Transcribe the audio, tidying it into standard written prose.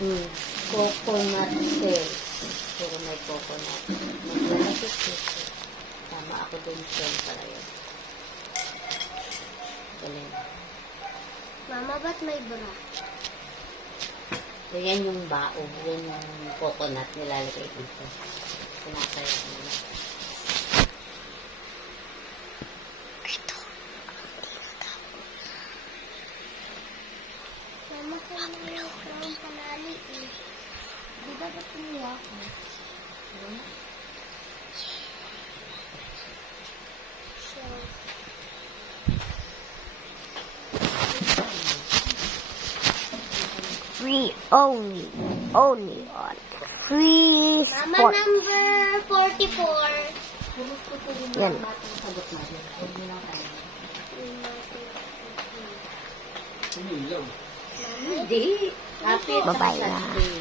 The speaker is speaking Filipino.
Mm. Coconut shells. Pero may coconut. Maglalapit dito. Tama ako dun shell para yun. Galing. Mama, ba't may bra? So, yan yung bao. Yan yung coconut nilalagay dito. Sinasaya nila. Mama, saan na yung crown panali eh? Di ba ba't kumuha ko? Shells. Free only on free Mama, sport. number 44. Pulos ko po rin Yan. lang natin ang sagot natin. Huwag mo lang tayo. Hindi. Happy Bye-bye na. Sunday.